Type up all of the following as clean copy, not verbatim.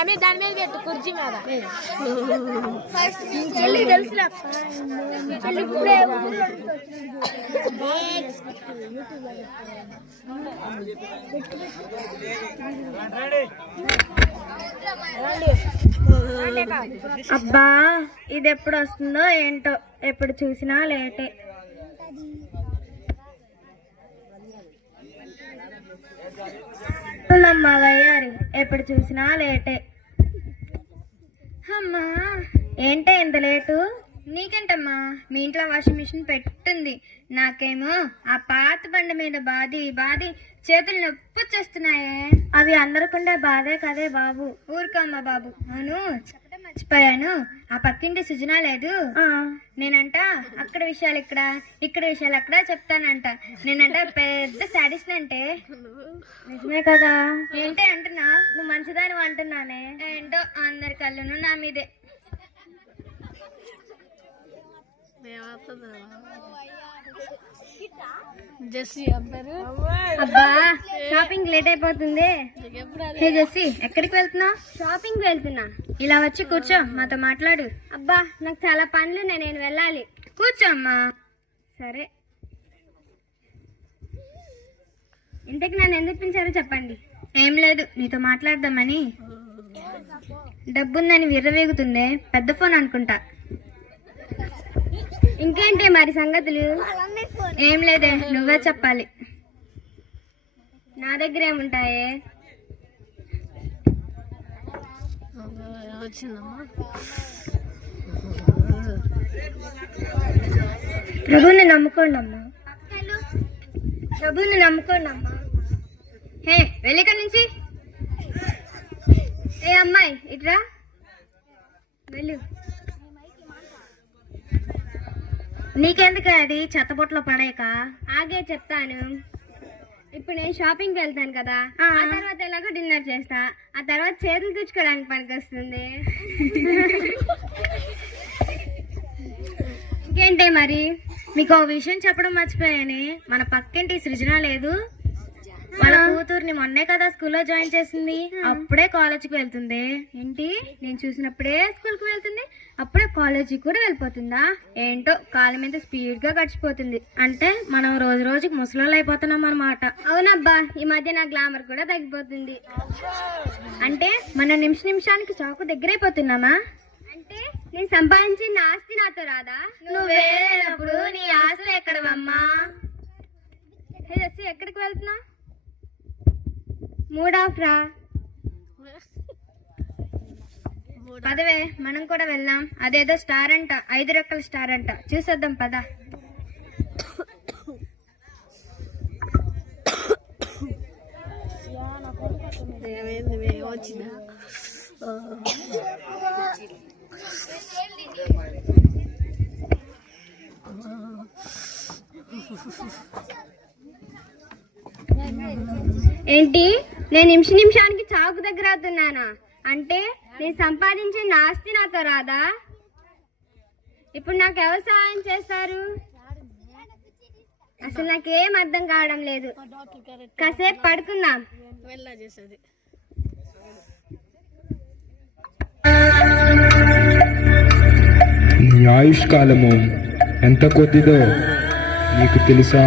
ఆమె దాని మీద పెట్టు కుర్చీ మీద. అబ్బా ఇది ఎప్పుడు వస్తుందో ఏంటో, ఎప్పుడు చూసినా లేటే. అమ్మా వయ్యారి ఎప్పుడు చూసినా లేటే. అమ్మా ఏంటే ఎంత లేటు? నీకేంటమ్మా, మీ ఇంట్లో వాషింగ్ మిషన్ పెట్టుంది, నాకేమో ఆ పాత బండి మీద బాది చేతులు నొప్పొచ్చేస్తున్నాయే. అవి అందరికుండే బాధే కదే బాబు. ఊరుకోమ్మా బాబు. అవును చెప్పడం మర్చిపోయాను, ఆ పక్కింటి సుజనా లేదు, నేనంట అక్కడ విషయాలు ఇక్కడ విషయాలు అక్కడ చెప్తానంట. నేనంట పెద్ద సాడిస్ట్ అంటే. నిజమే కదా? ఏంటి అంటున్నా? నువ్వు మంచిదాని అంటున్నానే. ఏంటో అందరి కళ్ళును నా మీదే. అబ్బా షాపింగ్ లేట్ అయిపోతుంది. హే జెస్సీ, ఎక్కడికి వెళ్తున్నావు? షాపింగ్ వెళ్తున్నా. ఇలా వచ్చి కూర్చో, మాతో మాట్లాడు. అబ్బా నాకు చాలా పనులు, నేను వెళ్ళాలి. కూర్చో అమ్మా. సరే, ఇంతకు నన్ను ఎందుకు పిలిచారో చెప్పండి. ఏం లేదు, నీతో మాట్లాడదామని. డబ్బుందని విర్రవేగుతుందే, పెద్ద ఫోన్ అనుకుంటా. ఇంకేంటి మరి సంగతులు? ఏం లేదే, నువ్వే చెప్పాలి. నా దగ్గర ఏముంటాయే? ప్రభుని నమ్ముకోండి అమ్మా, ప్రభుని నమ్ముకోండి అమ్మా. హే వెళ్ళిక నుంచి. ఏ అమ్మాయి ఇట్రా, వెళ్ళు. నీకెందుకు అది చెత్తబొట్లో పడేక? ఆగే చెప్తాను. ఇప్పుడు నేను షాపింగ్కి వెళ్తాను కదా, ఆ తర్వాత ఎలాగో డిన్నర్ చేస్తా, ఆ తర్వాత చేతులు తుడుచుకోవడానికి పనికి వస్తుంది. ఇంకేంటే మరి? మీకు ఓ విషయం చెప్పడం మర్చిపోయాని, మన పక్కింటి సృజన లేదు, వాళ్ళ కూతుర్ని మొన్నే కదా స్కూల్లో జాయిన్ చేసింది, అప్పుడే కాలేజీకి వెళ్తుంది. ఏంటి? నేను చూసినప్పుడే స్కూల్కి వెళ్తుంది, అప్పుడే కాలేజీకి కూడా వెళ్ళిపోతుందా? ఏంటో కాలం మీద స్పీడ్ గా గడిచిపోతుంది. అంటే మనం రోజు రోజుకి ముసలోళ్ళు అయిపోతున్నాం అన్నమాట. అవునబ్బా, ఈ మధ్య నా గ్లామర్ కూడా తగ్గిపోతుంది. అంటే మన నిమిషానికి చాకు దగ్గరైపోతున్నామా? అంటే నేను సంపాదించిన ఆస్తి నాతో రాదా? నువ్వే లేనప్పుడు నీ ఆస్తి ఎక్కడవమ్మా? ఎక్కడికి వెళ్తున్నా? మూడాఫ్రా పదవే, మనం కూడా వెళ్దాం. అదేదో స్టార్ అంట, 5 రెక్కల స్టార్ అంట, చూసొద్దాం పద. ఏంటి? నేను నిమిషానికి చాకు దగ్గర అవుతున్నానా? అంటే నేను సంపాదించిన ఆస్తి నాతో రాదా? ఇప్పుడు నాకు ఎవరు సహాయం చేస్తారు? అసలు నాకేం అర్థం కావడం లేదు. కాసేపు పడుకుందాం. నీ ఆయుష్కాలము ఎంత కొద్దిదో నీకు తెలుసా?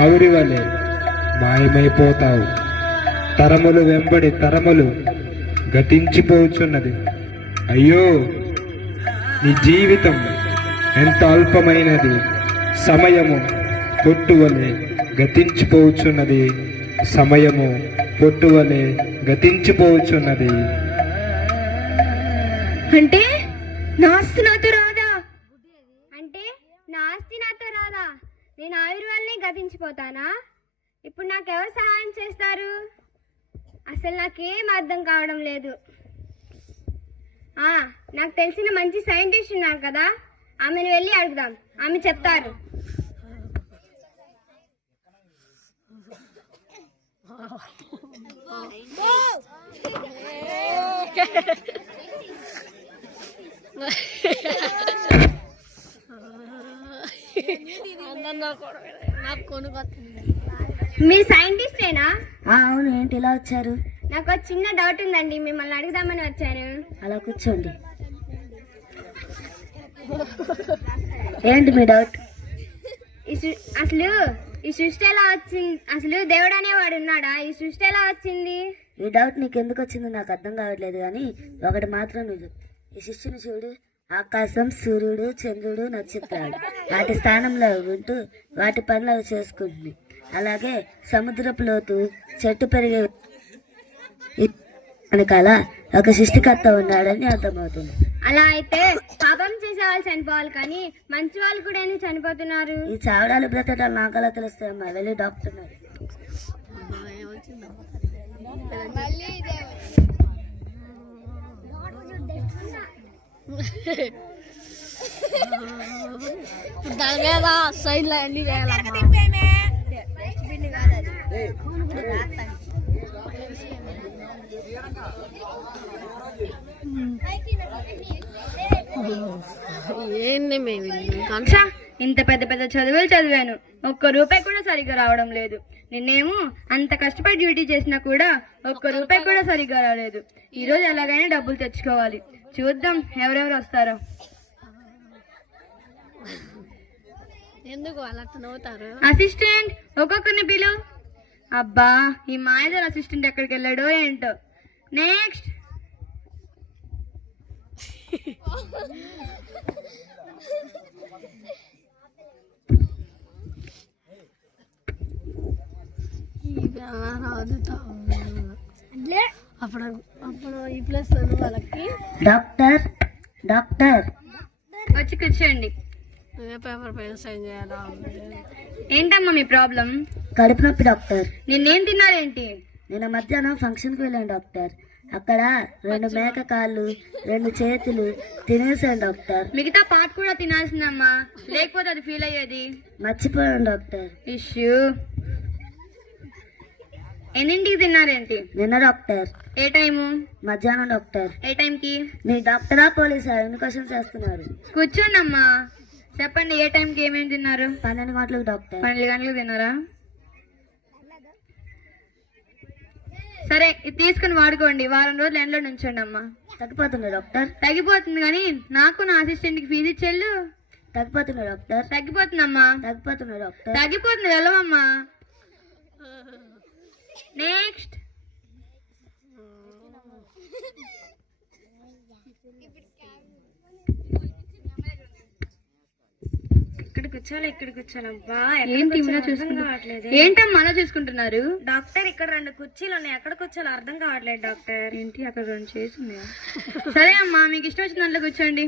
ఆవిరి వలె మాయమైపోతావు. తరములు వెంబడి తరములు గతించిపోచున్నది. అయ్యో, నీ జీవితం ఎంత అల్పమైనది. సమయము పొట్టువలే గతించిపోచున్నది. సమయము పొట్టువలే గతించిపోచున్నది. అంటే నా ఆస్తి నాతో రాదా? అంటే నా ఆస్తి నాతో రాదా? నేను ఆయుర్ వల్లే గతించిపోతానా? ఇప్పుడు నాకెవరు సహాయం చేస్తారు? అసలు నాకేం అర్థం కావడం లేదు. నాకు తెలిసిన మంచి సైంటిస్ట్ ఉన్నారు కదా, ఆమెను వెళ్ళి అడుగుదాం, ఆమె చెప్తారు. మీ సైంటిస్టేనా? అవును. ఏంటి ఇలా వచ్చారు? నాకు ఒక చిన్న డౌట్ ఉందండి, మిమ్మల్ని అడుగుదామని వచ్చాను. అలా కూర్చోండి. ఏంటి మీ డౌట్? అసలు ఈ సృష్టి ఎలా వచ్చింది? అసలు దేవుడు అనేవాడు ఉన్నాడా? ఈ సృష్టి ఎలా వచ్చింది? ఈ డౌట్ నీకు ఎందుకు వచ్చిందో నాకు అర్థం కావట్లేదు, కానీ ఒకటి మాత్రం నువ్వు ఈ సృష్టిని చూడు. ఆకాశం, సూర్యుడు, చంద్రుడు, నక్షత్రాలు వాటి స్థానంలో ఉంటూ వాటి పనులు అవి చేసుకుంటుంది. అలాగే సముద్రపు లోతు, చెట్టు పెరిగే వెనకాల ఒక సృష్టికర్త ఉన్నాడని అర్థమవుతుంది. అలా అయితే పాపం చేసే వాళ్ళు చనిపోవాలి, కానీ మంచి వాళ్ళు కూడా ఎందుకు చనిపోతున్నారు? ఈ చావడాలు బ్రతకాలు నాకలా తెలుస్తాయమ్మా, వెళ్ళి డాక్టర్ దాని మీద సైడ్లో అన్ని చేయాలమ్మా. ఏంటి మేము ఇంత పెద్ద పెద్ద చదువులు చదివాను, ఒక్క రూపాయి కూడా సరిగ్గా రావడం లేదు. నిన్నేమో అంత కష్టపడి డ్యూటీ చేసినా కూడా ఒక్క రూపాయి కూడా సరిగ్గా రాలేదు. ఈ రోజు ఎలాగైనా డబ్బులు తెచ్చుకోవాలి. చూద్దాం ఎవరెవరు వస్తారో. ఎందుకు అలా నవ్వుతారు? అసిస్టెంట్, ఒక్కొక్కరిని పిలు. అబ్బా, ఈ మాయదర్ అసిస్టెంట్ ఎక్కడికి వెళ్ళాడో ఏంటో. నెక్స్ట్. అప్పుడు అప్పుడు ఈ ప్లస్ వాళ్ళకి డాక్టర్ డాక్టర్ వచ్చి కూర్చోండి. పేపర్ పైన సైన్ చేయాలా? ఏంటమ్మా మీ ప్రాబ్లం? కడుపు నొప్పి డాక్టర్. నిన్నేం తిన్నారేంటి? నిన్న మధ్యాహ్నం ఫంక్షన్కి వెళ్ళాను డాక్టర్. అక్కడ 2 మేక కాళ్ళు, 2 చేతులు తినేసాను డాక్టర్. మిగతా పార్ట్ కూడా తినాల్సిందమ్మా, లేకపోతే అది ఫీల్ అయ్యేది. మర్చిపోయాను డాక్టర్. ఇష్యూ. ఎన్నింటికి తిన్నారేంటి? నిన్న డాక్టర్. ఏ టైము? మధ్యాహ్నం డాక్టర్. ఏ టైంకి? మీ డాక్టరా పోలీసా ఎన్ని క్వశ్చన్స్ చేస్తున్నారు? కూర్చోండమ్మా, చెప్పండి ఏ టైంకి ఏమేమి తిన్నారు? 12 గంటలకు డాక్టర్. 12 గంటలకు తిన్నారా? సరే, ఇది తీసుకుని వాడుకోండి. వారం రోజులు ఎండలో నుంచండి అమ్మా. తగ్గిపోతుంది డాక్టర్. తగ్గిపోతుంది, కానీ నాకు నా అసిస్టెంట్కి ఫీజు ఇచ్చేళ్ళు. తగ్గిపోతుంది డాక్టర్. తగ్గిపోతుందమ్మా. తగ్గిపోతుంది డాక్టర్. తగ్గిపోతుంది, వెళ్ళవమ్మా. నెక్స్ట్. ఇక్కడ కూర్చోాలబ్బా. ఏంటమ్మా అలా చూసుకుంటున్నారు? డాక్టర్, ఇక్కడ 2 కుర్చీలు ఉన్నాయి, ఎక్కడ కూర్చోాలో అర్థం కావట్లేదు డాక్టర్. ఏంటి అక్కడ 2 చేసింది? సరే అమ్మా, మీకు ఇష్టం వచ్చిన దాంట్లో కూర్చోండి.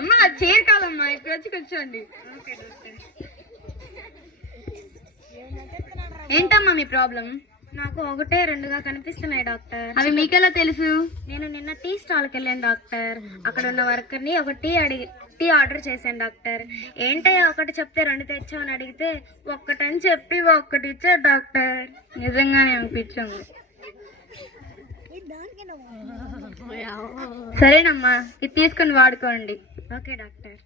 అమ్మా అది చైర్ కాదమ్మా, ఇక్కడ వచ్చి కూర్చోండి. ఏంటమ్మా మీ ప్రాబ్లం? నాకు 1, 2గా కనిపిస్తున్నాయి డాక్టర్. అవి మీకెలా తెలుసు? నేను నిన్న టీ స్టాల్కి వెళ్ళాను డాక్టర్. అక్కడ ఉన్న వర్కర్ని ఒక టీ ఆర్డర్ చేశాను డాక్టర్. ఏంటయ్యా ఒకటి చెప్తే 2 తెచ్చామని అడిగితే ఒక్కటని చెప్పి 1 ఇచ్చారు డాక్టర్. నిజంగానే అనిపించాము. సరేనమ్మా, ఇది తీసుకుని వాడుకోండి. Okay doctor.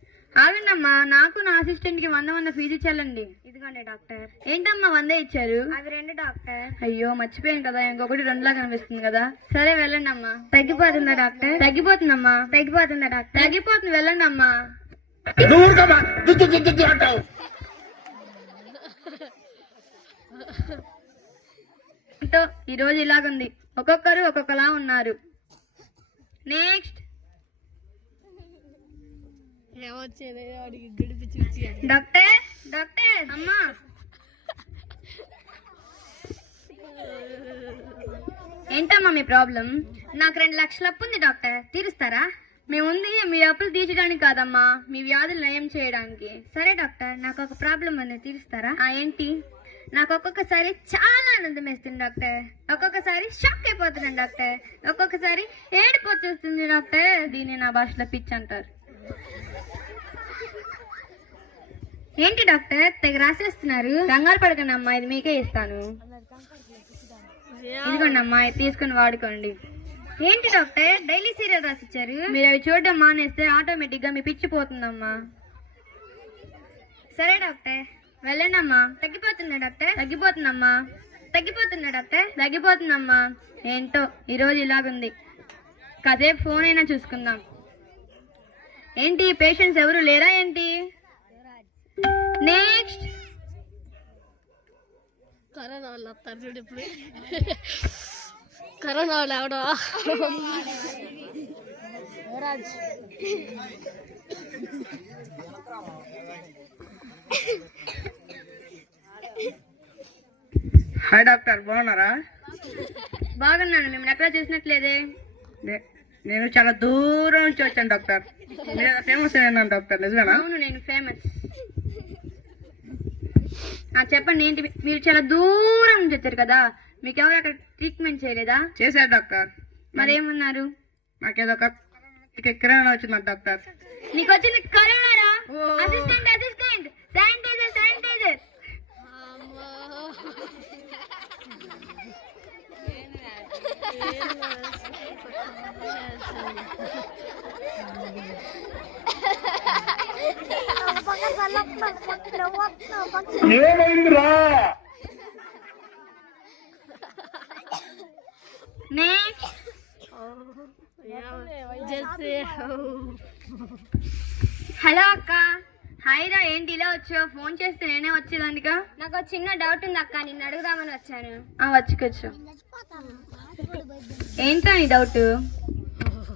ఆగండమ్మా, నాకు నా అసిస్టెంట్ కి 100 ఫీజు ఇచ్చాలండి. ఇదిగోండి డాక్టర్. ఏంటమ్మా 100 ఇచ్చారు? అవి 2 డాక్టర్. అయ్యో మర్చిపోయాను కదా, ఇంకొకటి 2లా కనిపిస్తుంది కదా. సరే వెళ్ళండి అమ్మా. తగ్గిపోతుందా డాక్టర్? తగ్గిపోతుందమ్మా. తగ్గిపోతుందా డాక్టర్? తగ్గిపోతుంది, వెళ్ళండి అమ్మా. ఈ రోజు ఇలాగుంది, ఒక్కొక్కరు ఒక్కొక్కలా ఉన్నారు. నెక్స్ట్. డాక్టర్ డాక్టర్ అమ్మా, ఏంటమ్మా మీ ప్రాబ్లం? నాకు 2 లక్షల అప్పు ఉంది డాక్టర్, తీరుస్తారా? మేముంది మీ అప్పులు తీర్చడానికి కాదమ్మా, మీ వ్యాధులు నయం చేయడానికి. సరే డాక్టర్, నాకు ఒక ప్రాబ్లం ఉంది, తీరుస్తారా? ఏంటి? నాకు ఒక్కొక్కసారి చాలా ఆనందం వేస్తుంది డాక్టర్, ఒక్కొక్కసారి షాక్ అయిపోతున్నాను డాక్టర్, ఒక్కొక్కసారి ఏడుపు వచ్చేస్తుంది డాక్టర్. దీన్ని నా భాషలో పిచ్చి అంటారు. ఏంటి డాక్టర్ తెగ రాసేస్తున్నారు? కంగారు పడకండి అమ్మా, ఇది మీకే ఇస్తాను. ఇదిగోండి అమ్మా, ఇది తీసుకుని వాడుకోండి. ఏంటి డాక్టర్ డైలీ సీరియల్ రాసిచ్చారు? మీరు అవి చూడడం మానేస్తే ఆటోమేటిక్ గా మీ పిచ్చి పోతుందమ్మా. సరే డాక్టర్, వెళ్ళండి అమ్మా. తగ్గిపోతుందా డాక్టర్? తగ్గిపోతుందమ్మా. తగ్గిపోతున్నా డాక్టర్? తగ్గిపోతుందమ్మా. ఏంటో ఈరోజు ఇలాగుంది. కాసేపు ఫోన్ అయినా చూసుకుందాం. ఏంటి పేషెంట్స్ ఎవరు లేరా ఏంటి? నెక్స్ట్. కరోనా వాళ్ళు వస్తారు చూడు ఇప్పుడు. కరోనా వాళ్ళు ఎవడో హాయ్ డాక్టర్, బాగున్నారా? బాగున్నాను. మిమ్మల్ని ఎక్కడ చూసినట్లేదే. నేను చాలా దూరం నుంచి వచ్చాను డాక్టర్. మీరు ఫేమస్ అయినాను డాక్టర్, నిజమేనా? అవును, నేను ఫేమస్. చెప్పండి, ఏంటి మీరు చాలా దూరం నుంచి వచ్చారు కదా, మీకు ఎవరు అక్కడ ట్రీట్మెంట్ చేయలేదా? చేశారు డాక్టర్. మరేమన్నారు? నాకేదో కిరాణా వచ్చింది డాక్టర్. నీకు వచ్చింది కరోనారా? Assistant sanitiser. ఏమైందిరా? హలో అక్క. హాయ్ రా, ఏంటి ఇలా వచ్చావు? ఫోన్ చేస్తే నేనే వచ్చేదానికా? నాకు చిన్న డౌట్ ఉంది అక్క, నిన్ను అడుగుదామని వచ్చాను. వచ్చుకోవచ్చు. ఏంటో నీ డౌట్?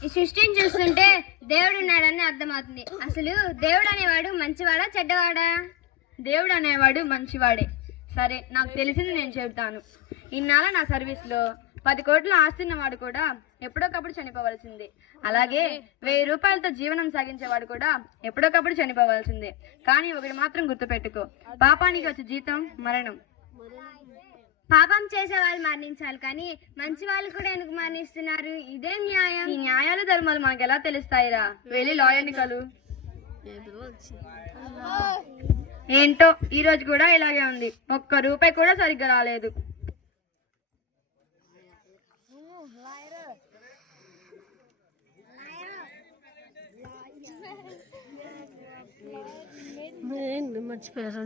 ఈ సృష్టిని చూస్తుంటే దేవుడు ఉన్నాడని అర్థమవుతుంది. అసలు దేవుడు అనేవాడు మంచివాడా చెడ్డవాడా? దేవుడు అనేవాడు మంచివాడే. సరే, నాకు తెలిసింది నేను చెబుతాను. ఇన్నాళ్ళ నా సర్వీస్లో 10 కోట్ల ఆస్తున్నవాడు కూడా ఎప్పుడోకప్పుడు చనిపోవలసిందే. అలాగే 1000 రూపాయలతో జీవనం సాగించేవాడు కూడా ఎప్పుడోకప్పుడు చనిపోవలసిందే. కానీ ఒకటి మాత్రం గుర్తుపెట్టుకో, పాపానికి వచ్చే జీతం మరణం. పాపం చేసే వాళ్ళు మరణించాలి, కానీ మంచి వాళ్ళు కూడా ఎందుకు మరణిస్తున్నారు? ఇదే న్యాయం. ఈ న్యాయాలు ధర్మాలు మనకు ఎలా తెలుస్తాయిరా? వెళ్ళి లాయర్ని కలు. ఏంటో ఈ రోజు కూడా ఇలాగే ఉంది. 1 రూపాయి కూడా సరిగ్గా రాలేదు. ఏంటి మర్చిపోయారు,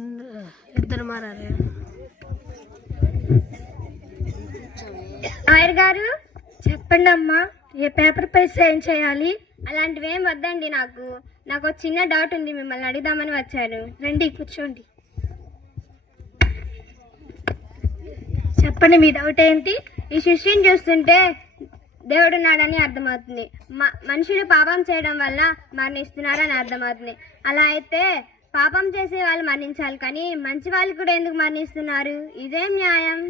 ఇద్దరు మారారు. లాయర్ గారు చెప్పండి అమ్మా, ఏ పేపర్ పై సైన్ చేయాలి? అలాంటివి ఏం వద్దండి. నాకు ఒక చిన్న డౌట్ ఉంది, మిమ్మల్ని అడుగుదామని వచ్చాను. రండి కూర్చోండి. చెప్పండి, మీ డౌట్ ఏంటి? ఈ సృష్టిని చూస్తుంటే దేవుడున్నాడని అర్థమవుతుంది. మనుషులు పాపం చేయడం వల్ల మరణిస్తున్నారని అర్థమవుతుంది. అలా అయితే పాపం చేసే వాళ్ళు మరణించాలి, కానీ మంచి వాళ్ళు కూడా ఎందుకు మరణిస్తున్నారు? ఇదేం న్యాయం?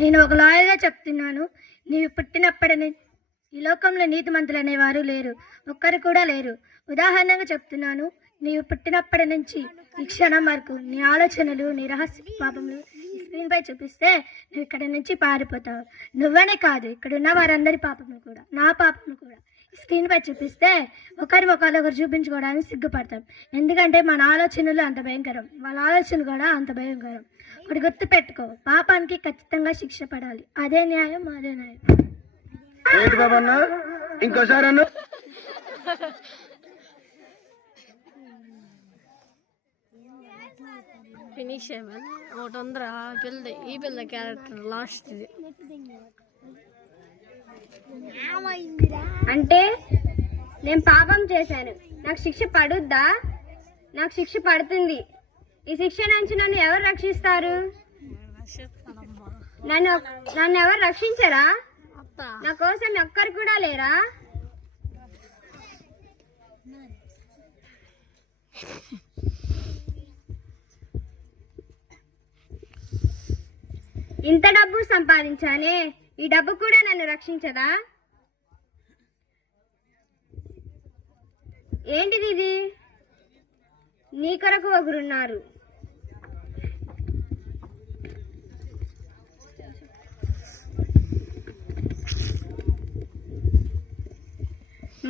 నేను ఒక లాయర్గా చెప్తున్నాను. నీవు పుట్టినప్పటి ఈ లోకంలో నీతిమంతులు అనేవారు లేరు, ఒక్కరు కూడా లేరు. ఉదాహరణగా చెప్తున్నాను, నీవు పుట్టినప్పటి నుంచి ఈ క్షణం వరకు నీ ఆలోచనలు, నీ రహస్య పాపములు ఈ స్క్రీన్ పై చూపిస్తే నువ్వు ఇక్కడ నుంచి పారిపోతావు. నువ్వనే కాదు, ఇక్కడ ఉన్న వారందరి పాపములు కూడా, నా పాపములు కూడా స్క్రీన్ పై చూపిస్తే ఒకరి ఒకరు చూపించుకోవడానికి సిగ్గుపడతాం. ఎందుకంటే మన ఆలోచనలు అంత భయంకరం, వాళ్ళ ఆలోచనలు కూడా అంత భయంకరం. ఒకటి గుర్తు పెట్టుకో, పాపానికి ఖచ్చితంగా శిక్ష పడాలి. అదే న్యాయం, అదే న్యాయం. ఏంటి బాబా అన్న, ఇంకోసారి అన్న. ఫినిష్ అయిపోయింది. ఒకటి ఉందిరా, ఈ పిల్ల క్యారెక్టర్ లాస్ట్ ఇది. అంటే నేను పాపం చేశాను, నాకు శిక్ష పడుద్దా? నాకు శిక్ష పడుతుంది. ఈ శిక్ష నుంచి నన్ను ఎవరు రక్షిస్తారు? నన్ను ఎవరు రక్షించరా? నా కోసం ఒక్కరు కూడా లేరా? ఇంత డబ్బు సంపాదించానే, ఈ డబ్బు కూడా నన్ను రక్షించదా? ఏంటిది ఇది? నీ కొరకు ఒకరున్నారు.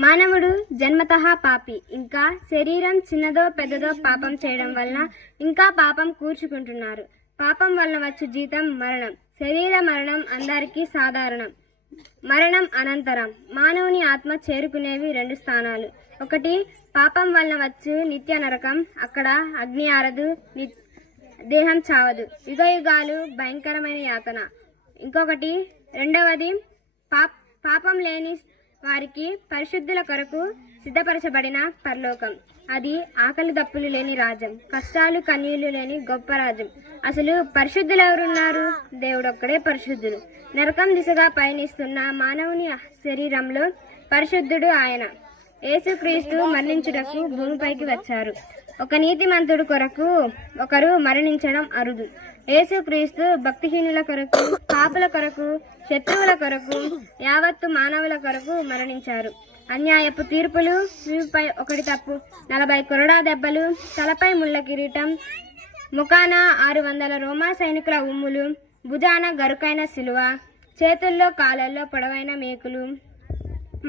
మానవుడు జన్మతః పాపి. ఇంకా శరీరం చిన్నదో పెద్దదో పాపం చేయడం వలన ఇంకా పాపం కూర్చుకుంటున్నారు. పాపం వలన వచ్చు జీతం మరణం. శరీర మరణం అందరికీ సాధారణం. మరణం అనంతరం మానవుని ఆత్మ చేరుకునేవి 2 స్థానాలు. ఒకటి పాపం వలన వచ్చు నిత్య నరకం, అక్కడ అగ్ని ఆరదు, దేహం చావదు, యుగ యుగాలు భయంకరమైన యాతన. ఇంకొకటి రెండవది పాపం లేని వారికి పరిశుద్ధుల కొరకు సిద్ధపరచబడిన పరలోకం. అది ఆకలి దప్పులు లేని రాజ్యం, కష్టాలు కన్నీళ్లు లేని గొప్ప రాజ్యం. అసలు పరిశుద్ధులు ఎవరున్నారు? దేవుడొక్కడే పరిశుద్ధుడు. నరకం దిశగా పయనిస్తున్న మానవుని శరీరంలో పరిశుద్ధుడు ఆయన. యేసుక్రీస్తు మరణించుటకు భూమిపైకి వచ్చారు. ఒక నీతిమంతుడు కొరకు ఒకరు మరణించడం అరుదు. యేసుక్రీస్తు భక్తిహీనుల కొరకు, పాపుల కొరకు, శత్రువుల కొరకు, యావత్తు మానవుల కొరకు మరణించారు. అన్యాయపు తీర్పులు, వీపుపై ఒకటి తప్పు 40 కొరడా దెబ్బలు, తలపై ముళ్ళ కిరీటం, ముఖాన 600 రోమా సైనికుల ఉమ్ములు, భుజాన గరుకైన సిలువ, చేతుల్లో కాళ్ళల్లో పొడవైన మేకులు,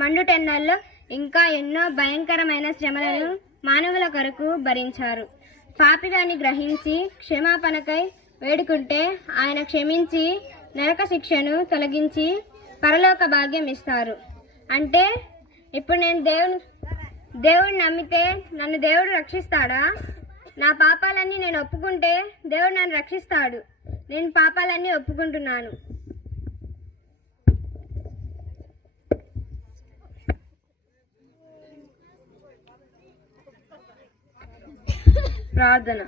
మండుటెన్నల్లో ఇంకా ఎన్నో భయంకరమైన శ్రమలను మానవుల కొరకు భరించారు. పాపిగాని గ్రహించి క్షమాపణకై వేడుకుంటే ఆయన క్షమించి నరక శిక్షను తొలగించి పరలోక భాగ్యం ఇస్తారు. అంటే ఇప్పుడు నేను దేవుడిని నమ్మితే నన్ను దేవుడు రక్షిస్తాడా? నా పాపాలన్నీ నేను ఒప్పుకుంటే దేవుడు నన్ను రక్షిస్తాడు. నేను పాపాలన్నీ ఒప్పుకుంటున్నాను. ప్రార్థన.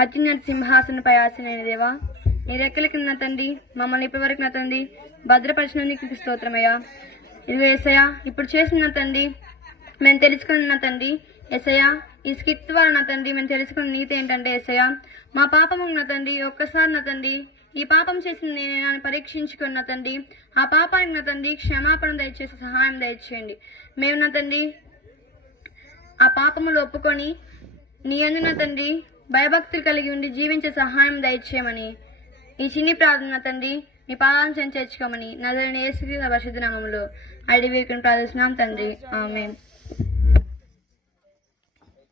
అత్యున్నత సింహాసనపై ఆసనైన దేవా, నీ రెక్కల కింద నా తండ్రి మమ్మల్ని ఇప్పటివరకు నా తండ్రి భద్రపరిచినందుకు స్తోత్రమయ్యా. ఇదిగో యేసయ్యా, ఇప్పుడు చేసిన తండ్రి మేము తెలుసుకున్న తండ్రి యేసయ్యా, ఈ స్కిట్ ద్వారా నా తండ్రి మేము తెలుసుకున్న నీతి ఏంటంటే యేసయ్యా, మా పాపము నా తండ్రి ఒక్కసారి నా తండ్రి ఈ పాపం చేసింది నేను పరీక్షించుకున్న తండ్రి ఆ పాపానికి నా తండ్రి క్షమాపణ దయచేసి సహాయం దయచేయండి. మేము నా తండ్రి ఆ పాపములు ఒప్పుకొని నీ యందు నా తండ్రి భయభక్తులు కలిగి ఉండి జీవించే సహాయం దయచేయమని ఈ చిన్ని ప్రార్థన తండ్రి నీ పాదాలను చేర్చుకోమని నజరేయుడైన యేసుక్రీస్తు పరిశుద్ధ నామములో అడిగి వేడుకొని ప్రార్థిస్తున్నాం తండ్రి. ఆమేన్.